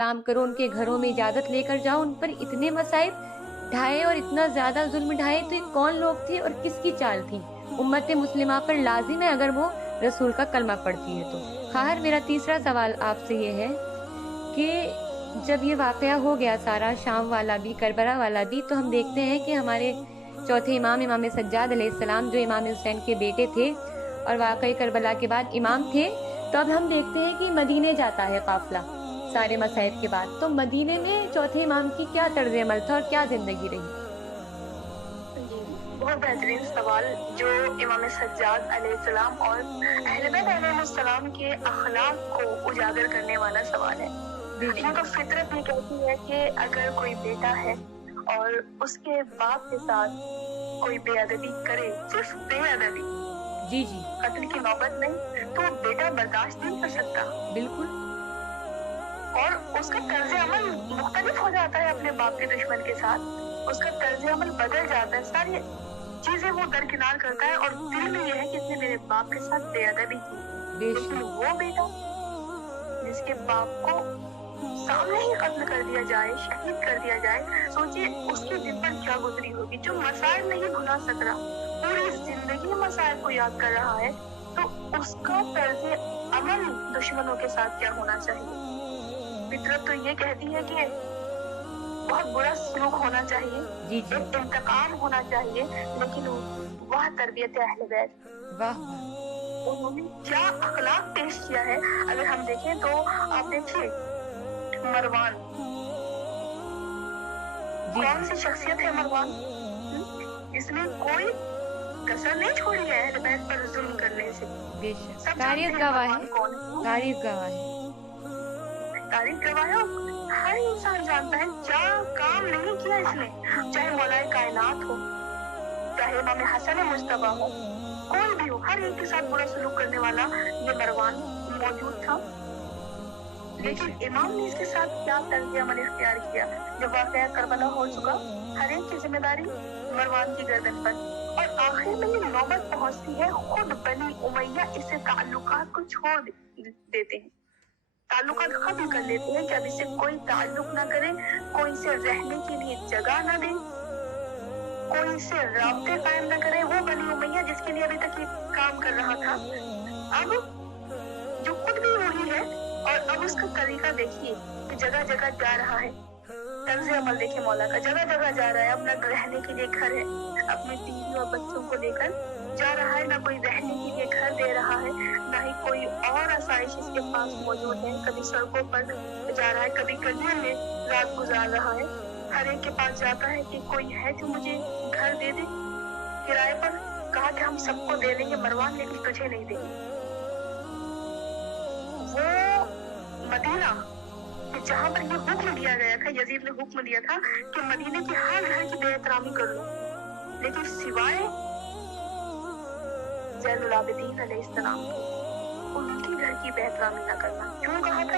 काम करो, उनके घरों में इजाज़त लेकर जाओ, उन पर इतने मसाइब ढाए और इतना ज़्यादा जुल्म ढाए, तो ये कौन लोग थे और किसकी चाल थी? उम्मत मुस्लिमा पर लाजिम है अगर वो रसूल का कलमा पढ़ती है तो। खाहर, मेरा तीसरा सवाल आपसे ये है कि जब ये वाक़या हो गया सारा, शाम वाला भी करबला वाला भी, तो हम देखते हैं कि हमारे चौथे इमाम इमाम सज्जाद अलैहिस्सलाम, जो इमाम हुसैन के बेटे थे और वाक़ई करबला के बाद इमाम थे, तो अब हम देखते हैं कि मदीने जाता है काफ़िला सारे मसाइब के बाद। तो मदीने में चौथे इमाम की क्या तर्ज अमल था और क्या जिंदगी रही? बहुत बेहतरीन सवाल जो इमाम सज्जाद अलैहिस्सलाम और अहले बैत अलैहिस्सलाम के अखलाक को उजागर करने वाला सवाल है। उनका फितरत ये कहती है कि अगर कोई बेटा है और उसके बाप के साथ कोई बेअदबी करे, सिर्फ बेअदबी, जी जी, कत्ल की नौबत नहीं, तो बेटा बर्दाश्त नहीं कर सकता। बिल्कुल। और उसका तर्ज अमल मुख्तलिफ हो जाता है अपने बाप के दुश्मन के साथ, उसका तर्ज अमल बदल जाता है, सारी चीजें वो दरकिनार करता है और दिल में ये है कि इसने मेरे बाप के साथ बेअदबी की। लेकिन वो बेटा जिसके बाप को सामने ही कत्ल कर दिया जाए, शहीद कर दिया जाए, सोचिए उसके दिल पर क्या गुजरी होगी। जो मसाइल नहीं भुला सक रहा, पूरी जिंदगी मसाइल को याद कर रहा है, तो उसका तर्ज अमल दुश्मनों के साथ क्या होना चाहिए। फितरत तो ये कहती है कि बहुत बुरा सलूक होना चाहिए, एक इंतकाम होना चाहिए, लेकिन वह तरबियत अहले बैत, उन्होंने क्या अखलाक पेश किया है। अगर हम देखें तो आप देखिए मरवान, कौन सी शख्सियत है मरवान, इसने कोई कसर नहीं छोड़ी है अहले बैत पर जुल्म करने से। तारीख गवाह है, तारीख गवाह है, तारीख गवाह है। हर इंसान जानता है क्या काम नहीं किया इसने, चाहे मौलाए कायनात हो, चाहे इमाम हसन मुज्तबा हो, कोई भी हो, हर एक के साथ बुरा सलूक करने वाला ये मरवान मौजूद था। लेकिन इमाम ने इसके साथ क्या तर्ज अमल इख्तियार किया। जब वाक़या करबला हो चुका, हर एक की जिम्मेदारी मरवान की गर्दन पर, और आखिर में ये नौबत पहुंचती है खुद बनी उमैया इससे ताल्लुकात को छोड़ देते हैं, ताल्लुकात खत्म कर लेते हैं कि अब इससे कोई ताल्लुक ना करे, कोई इसे रहने के लिए जगह ना दे, कोई इससे राब्ते कायम ना करे। वो बनी उमैया जिसके लिए अभी तक ये काम कर रहा था, अब जो खुद भी वही है, और अब उसका तरीका देखिए कि जगह जगह जा रहा है, तर्ज अमल देखिए मौला का, जगह जगह जा रहा है, अपना रहने के लिए घर है, अपने बीवी और बच्चों को लेकर जा रहा है, ना कोई रहने के लिए घर दे रहा है, ना ही कोई और आसाइश इसके पास मौजूद है। कभी सड़कों पर जा रहा है, कभी गलियों में रात गुजार रहा है, हर एक के पास जाता है कि कोई है जो मुझे घर दे दे किराए पर। कहा कि हम सबको दे देंगे मरवान, लेकिन तुझे नहीं देंगे। वो मदीना जहाँ पर ये हुक्म दिया गया था, यजीद ने हुक्म दिया था कि मदीने की हर घर की बेहतरामी कर लो, लेकिन सिवाय ज़ैनुल आबिदीन अलैहिस्सलाम की उनकी घर की बेहतरामी न करना। क्यों कहा था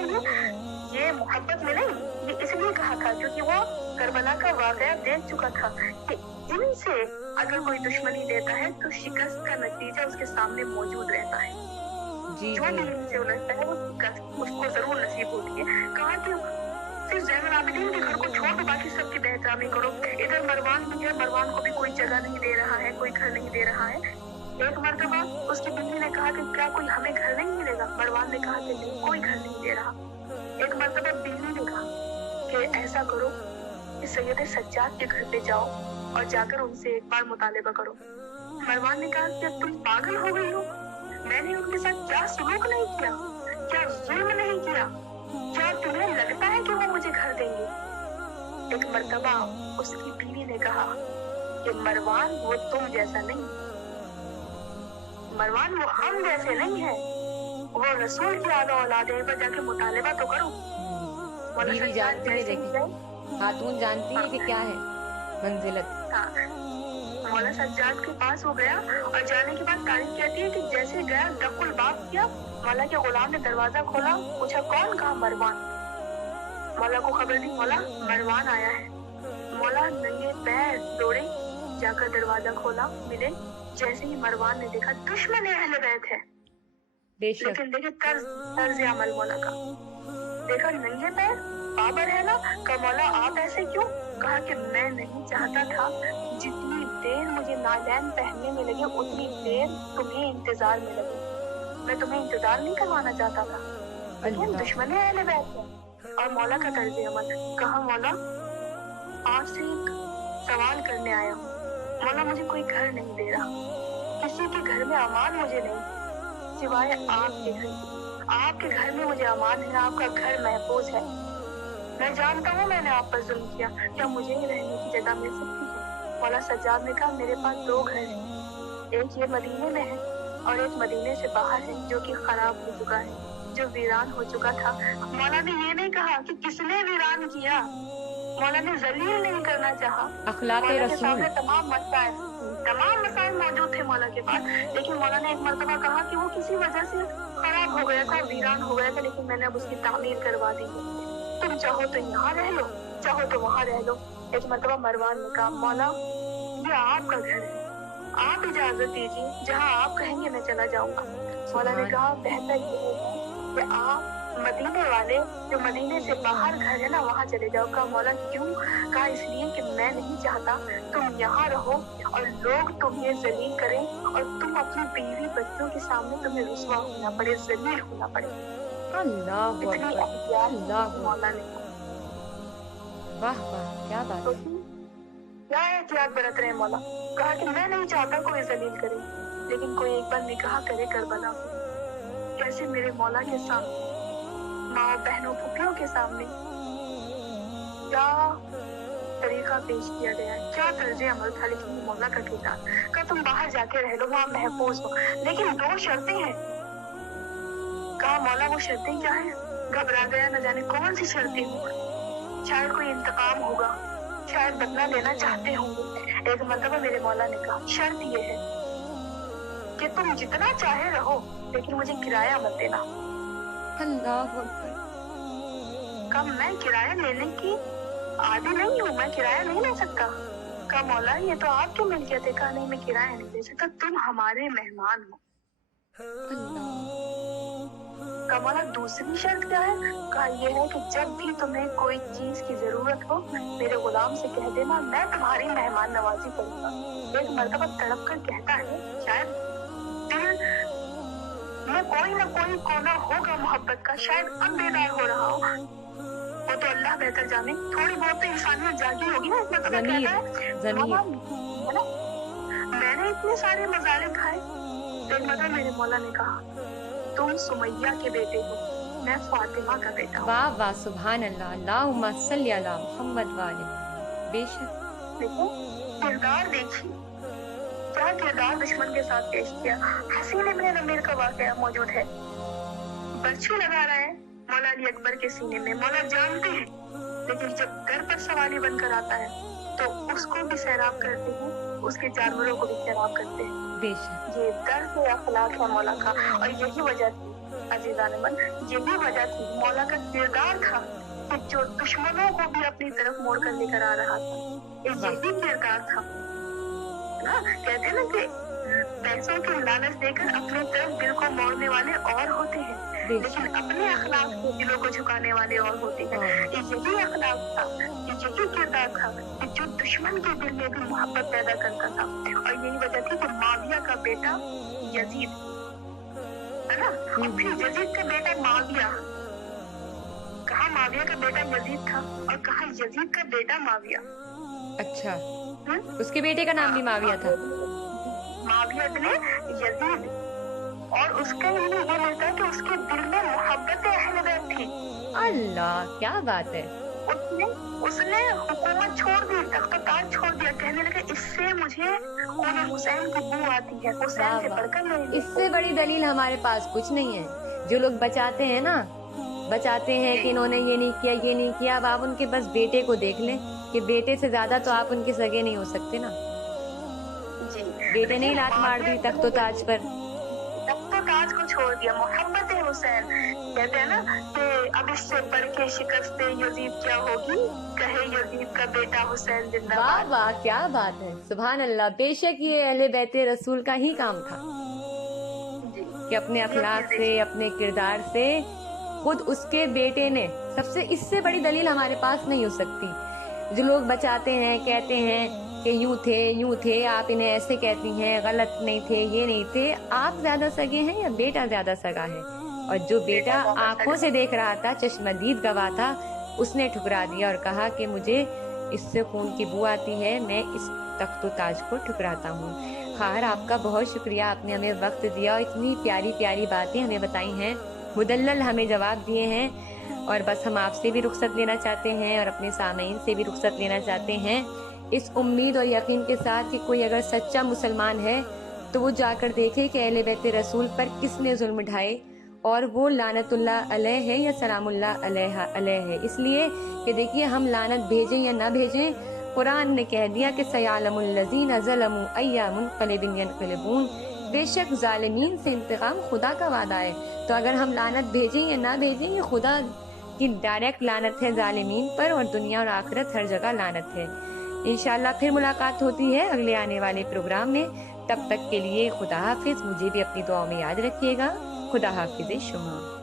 ये मोहब्बत में नहीं, ये इसलिए कहा था क्योंकि वो करबला का वाक़या देख चुका था कि इनसे अगर कोई दुश्मनी लेता है तो शिकस्त का नतीजा उसके सामने मौजूद रहता है। जो भी इनसे उलझता है वो शिकस्त उसको जरूर नसीब होती है। कहा कि सिर्फ ज़ैनुल आबिदीन के घर को छोड़ दो, बाकी सबकी बेहतरामी करो। इधर मरवान भी है, मरवान को भी कोई जगह नहीं दे रहा है, कोई घर नहीं दे रहा है। एक मर्तबा उसकी बीवी ने कहा कि क्या कोई हमें घर नहीं मिलेगा, मरवान ने कहा कि नहीं, कोई घर नहीं दे रहा। एक मर्तबा बीवी ने कहा कि ऐसा करो कि सैयद सज्जाद के घर पे जाओ और जाकर उनसे एक बार मुतालिबा करो। मरवान ने कहा कि तुम पागल हो गई हो, मैंने उनके साथ क्या सलूक नहीं किया, क्या जुल्म नहीं किया, क्या तुम्हें लगता है कि वो मुझे घर देंगे। एक मर्तबा उसकी बीवी ने कहा कि मरवान वो तुम जैसा नहीं, मरवान वो हम जैसे नहीं है, वो रसूल की आला औलाद है, पर जाके मुतालिबा तो करो। बीवी जानती है, देखिए खातून जानती है कि क्या है मंजिलत। मौला सज्जाद के पास हो गया और जाने के बाद तारीफ कहती है कि जैसे गया दकुल बाप किया, मौला के गुलाम ने दरवाजा खोला, पूछा कौन, कहा मरवान। मौला को खबर दी मौला मरवान आया है। मौला नंगे पैर दौड़े, जाकर दरवाजा खोला, मिले। जैसे ही मरवान ने देखा दुश्मन अहले बैत है, लेकिन देखे तर्ज अमल मौला का, देखा नंगे पैर बाबर है ना, कहा मौला आप ऐसे क्यों? कहा कि मैं नहीं चाहता था जितनी देर मुझे नालैन पहनने में लगे उतनी देर तुम्हें इंतजार में लगे। मैं तुम्हें इंतजार नहीं करवाना चाहता था, लेकिन दुश्मन अहले बैत है। और मौला का तर्ज अमल, कहा मौला आपसे एक सवाल करने आया हूँ। मौला मुझे कोई घर नहीं दे रहा, किसी के घर में अमान मुझे नहीं सिवाय आपके घर। आपके घर में मुझे अमान है, आपका घर महफूज है। मैं जानता हूँ मैंने आप पर जुल्म किया, क्या मुझे ही रहने की जगह मिल सकती है? मौला सज्जाद ने कहा मेरे पास 2 घर हैं, एक ये मदीने में है और एक मदीने से बाहर है जो कि खराब हो चुका है, जो वीरान हो चुका था। मौला ने ये नहीं कहा कि किसने वीरान किया, मौला ने जलील नहीं करना चाहा। अखलाक़े मौला के रसूल। सामने तमाम मसाइल मौजूद थे मौला के पास, लेकिन मौला ने एक मर्तबा कहा कि वो किसी वजह से खराब हो गया था, वीरान हो गया था, लेकिन मैंने अब उसकी तामीर करवा दी है। तुम चाहो तो यहाँ रह लो, चाहो तो वहाँ रह लो। एक मर्तबा मरवान ने कहा मौला ये आपका घर है, आप इजाजत दीजिए, जहाँ आप कहेंगे मैं चला जाऊंगा। मौला ने कहा बेहतर ये है कि आप मदीने वाले जो मदीने से बाहर घर है ना वहाँ चले जाओ। कहा मौला क्यों? कहा इसलिए कि मैं नहीं चाहता तुम यहाँ रहो और लोग तुम्हें जलील करें और तुम अपनी बीवी बच्चों के सामने तुम्हें रुस्वा होना पड़े, जलील होना पड़े। अल्लाह इतनी अकबर, एहतियात अल्लाह मौला ने। वाह वाह क्या बात तो है। क्या एहतियात बरत रहे मौला? कहा कि मैं नहीं चाहता कोई जलील करे, लेकिन कोई एक बार निकाह करे करबला। कैसे मेरे मौला के सामने, माँ बहनों फुफियों के सामने क्या तरीका पेश किया गया है, क्या तर्ज अमल था। लेकिन मौला का किरदार का तुम बाहर जाके रह लो, वहाँ महफूज हो, लेकिन 2 शर्तें हैं। कहा मौला वो शर्तें क्या है? घबरा गया, न जाने कौन सी शर्तें हो, शायद कोई इंतकाम होगा, शायद बदला लेना चाहते होंगे। एक मर्तबा मेरे मौला ने कहा शर्त ये है कि तुम जितना चाहे रहो, लेकिन मुझे किराया मत देना। अल्लाह अकबर। कहा मैं किराया लेने की आदी नहीं हूँ, मैं किराया नहीं ले सकता। कहा मौला ये तो आपकी मिल्कियत है। कहा नहीं मैं किराया नहीं ले सकता, तुम हमारे मेहमान हो। कहा मौला दूसरी शर्त क्या है? कहा ये है कि जब भी तुम्हें कोई चीज की जरूरत हो मेरे गुलाम से कह देना, मैं तुम्हारी मेहमान नवाजी करूंगा। एक मर्तबा तड़प कर कहता है शायद दिल में कोई न कोई कोना होगा मोहब्बत का, शायद अब बेदार हो रहा हो, वो तो अल्लाह बेहतर जाने। थोड़ी बहुत तो इंसानियत जागी होगी ना। इसमें तो कहता है मौला, है ना, मैंने इतने सारे मजाले खाए। तो एक मर्तबा मेरे मौला ने कहा तुम सुमैया के बेटे हो, मैं फातिमा का बेटा हूँ। वाह वाह सुभान अल्लाह, अल्लाहुम्मा सल्ली अला मुहम्मद व आले मुहम्मद। बेशक देखो किरदार देखिए, क्या किरदार दुश्मन के साथ पेश किया। हसीन इब्न नमीर का वाकया मौजूद है। बर्छी लगा रहा है मौला अली अकबर के सीने में, मौला जानते हैं, लेकिन जब घर पर सवारी बनकर आता है तो उसको भी सैराब करते हैं, उसके जानवरों को भी सैराब करते हैं। बेशक ये दर्द अखलाक है मौला का, और यही वजह थी अजीजान मन, यही वजह थी मौला का किरदार था कि जो दुश्मनों को भी अपनी तरफ मोड़ कर लेकर आ रहा था, यही किरदार था ना। कहते हैं ना कि पैसों की लालच देकर अपनी तरफ दिल को मोड़ने वाले और होते हैं, लेकिन अपने अखलाक से दिलों को झुकाने वाले और होते हैं। यही अखलाक था, यही किरदार था कि जो दुश्मन के दिल में भी मोहब्बत पैदा करता था। और यही वजह थी कि माविया का बेटा यजीद, है ना, और फिर यजीद का बेटा माविया, कहा माविया का बेटा यजीद था और कहा यजीद का बेटा माविया। अच्छा, उसके बेटे का नाम भी माविया था। माविया ने यजीद, और उसके लिए ये मिलता है कि उसके दिल में मोहब्बत अहले बैत थी। अल्लाह क्या बात है। उसने हुकूमत छोड़ दी, तख्त ताज छोड़ दिया, कहने लगे इससे मुझे खून हुसैन की बू आती है, हुसैन से बढ़कर नहीं। इससे बड़ी दलील हमारे पास कुछ नहीं है। जो लोग बचाते हैं ना, बचाते हैं कि इन्होंने ये नहीं किया, ये नहीं किया, अब आप उनके बस बेटे को देख लें कि बेटे से ज्यादा तो आप उनके सगे नहीं हो सकते ना। बेटे ने ही लात मार दी तख्त ताज पर, तख्त ताज को छोड़ दिया, मोहब्बत हुसैन। कहते हैं ना कि अब इससे बढ़ के शिकस्त यजीद क्या होगी, कहे यजीद का बेटा हुसैन जिंदाबाद। वाह वाह क्या बात है, सुभान अल्लाह। बेशक ये अहले बैते रसूल का ही काम था कि अपने अखलाक से, अपने किरदार से खुद उसके बेटे ने اس سے بڑی دلیل ہمارے پاس نہیں ہو سکتی۔ جو لوگ بچاتے ہیں، کہتے ہیں کہ یوں تھے، آپ انہیں ایسے کہتی ہیں، غلط نہیں تھے، یہ نہیں تھے، آپ زیادہ سگے ہیں یا بیٹا زیادہ سگا ہے؟ اور جو بیٹا آنکھوں سے دیکھ رہا تھا، چشمدید گواہ تھا، اس نے ٹھکرا دیا اور کہا کہ مجھے اس سے خون کی بو آتی ہے، میں اس تخت و تاج کو ٹھکراتا ہوں۔ خواہر آپ کا بہت شکریہ، آپ نے ہمیں وقت دیا اور اتنی پیاری پیاری باتیں ہمیں بتائی ہیں، مدلل ہمیں جواب دیے ہیں، اور بس ہم آپ سے بھی رخصت لینا چاہتے ہیں اور اپنے سامعین سے بھی رخصت لینا چاہتے ہیں، اس امید اور یقین کے ساتھ کہ کوئی اگر سچا مسلمان ہے تو وہ جا کر دیکھے کہ اہل بیت رسول پر کس نے ظلم ڈھائے، اور وہ لعنت اللہ علیہ ہے یا سلام اللہ علیہ ہے۔ اس لیے کہ دیکھیے، ہم لعنت بھیجیں یا نہ بھیجیں، قرآن نے کہہ دیا کہ سیعلم الذین ظلموا ای منقلب ینقلبون، بے شک ظالمین سے انتقام خدا کا وعدہ ہے۔ تو اگر ہم لعنت بھیجیں یا نہ بھیجیں، یہ خدا کی ڈائریکٹ لعنت ہے ظالمین پر، اور دنیا اور آخرت ہر جگہ لعنت ہے۔ انشاءاللہ پھر ملاقات ہوتی ہے اگلے آنے والے پروگرام میں، تب تک کے لیے خدا حافظ۔ مجھے بھی اپنی دعاؤں میں یاد رکھیے گا۔ خدا حافظ شما۔